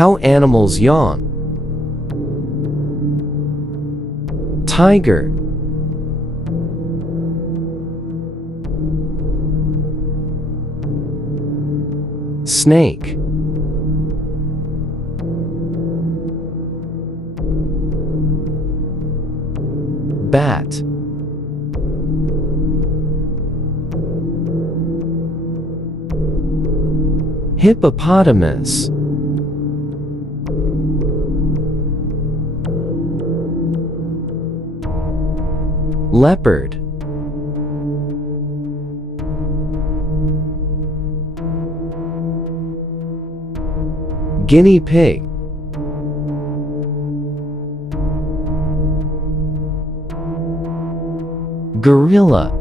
How animals yawn. Tiger. Snake. Bat. Hippopotamus. Leopard. Guinea pig. Gorilla.